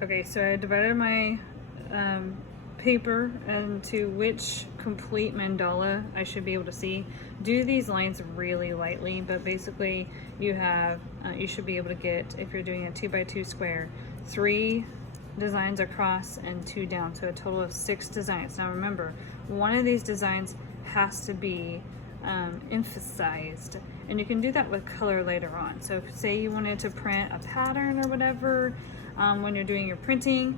Okay, so I divided my paper into which complete mandala I should be able to see. Do these lines really lightly, but basically you have, you should be able to get, if you're doing a 2x2 square, 3 designs across and 2 down, so a total of 6 designs. Now remember, one of these designs has to be emphasized, and you can do that with color later on. So if, say you wanted to print a pattern or whatever, when you're doing your printing,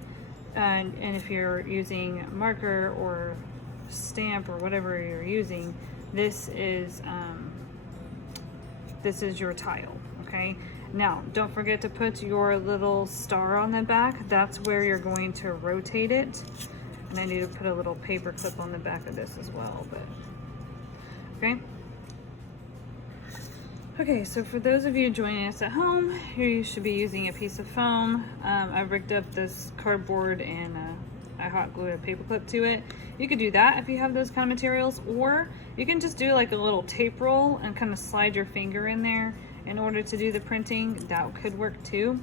and if you're using marker or stamp or whatever you're using, this is your tile. Okay, now don't forget to put your little star on the back. That's where you're going to rotate it, and I need to put a little paper clip on the back of this as well, but okay. Okay, so for those of you joining us at home, here you should be using a piece of foam. I rigged up this cardboard and I hot glued a paper clip to it. You could do that if you have those kind of materials, or you can just do like a little tape roll and kind of slide your finger in there in order to do the printing. That could work too.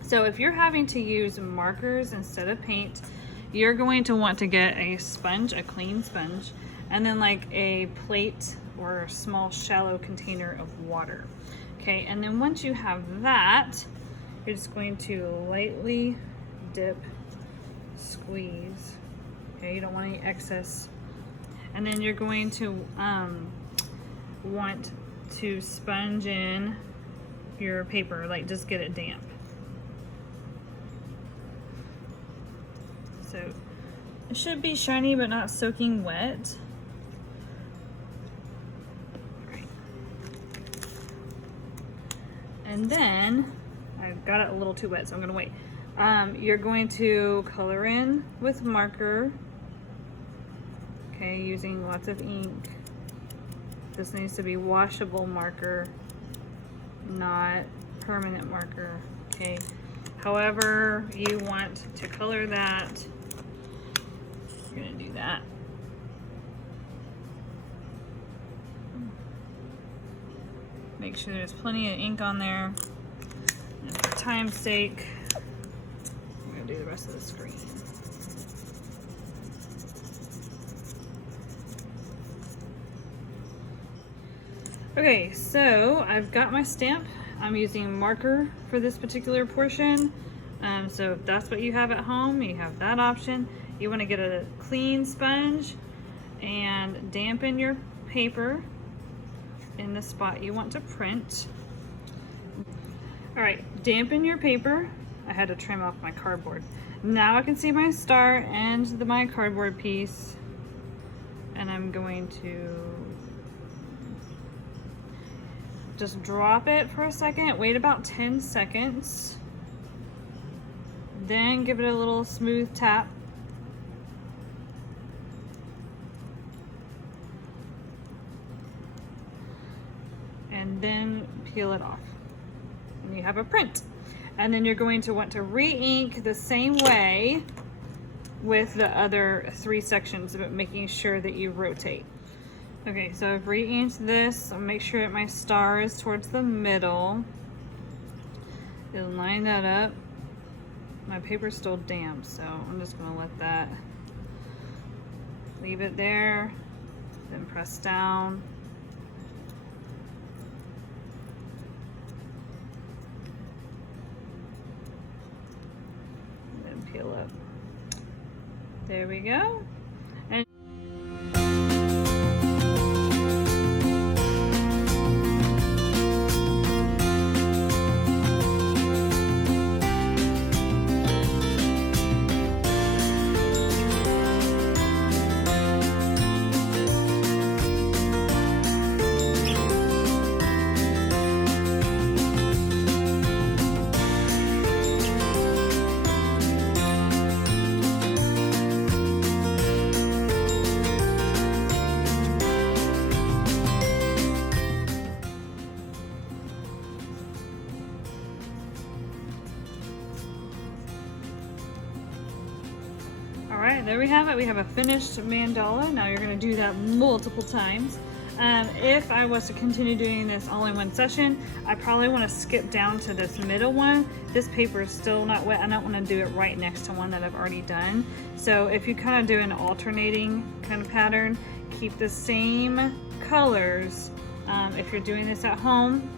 So if you're having to use markers instead of paint, you're going to want to get a sponge, a clean sponge, and then like a plate or a small shallow container of water. Okay, and then once you have that, you're just going to lightly dip, squeeze. Okay, you don't want any excess. And then you're going to want to sponge in your paper, like just get it damp. So it should be shiny but not soaking wet. And then, I got it a little too wet, so I'm gonna wait. You're going to color in with marker, okay, using lots of ink. This needs to be washable marker, not permanent marker, okay? However you want to color that, you're gonna do that. Make sure there's plenty of ink on there. And for time's sake, I'm gonna do the rest of the screen. Okay, so I've got my stamp. I'm using marker for this particular portion. So if that's what you have at home, you have that option. You wanna get a clean sponge and dampen your paper in the spot you want to print. All right, dampen your paper. I had to trim off my cardboard. Now I can see my star and my cardboard piece, and I'm going to just drop it for a second, wait about 10 seconds, then give it a little smooth tap. And then peel it off, and you have a print. And then you're going to want to re-ink the same way with the other 3 sections, but making sure that you rotate. Okay, so I've re-inked this. I'll make sure that my star is towards the middle. It'll line that up. My paper's still damp, so I'm just gonna let that, leave it there, then press down. Peel up. There we go. And Alright, there we have it. We have a finished mandala. Now you're going to do that multiple times. If I was to continue doing this all in one session, I probably want to skip down to this middle one. This paper is still not wet. I don't want to do it right next to one that I've already done. So if you kind of do an alternating kind of pattern, keep the same colors if you're doing this at home,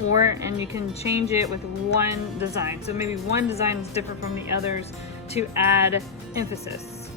and you can change it with one design. So maybe one design is different from the others to add emphasis.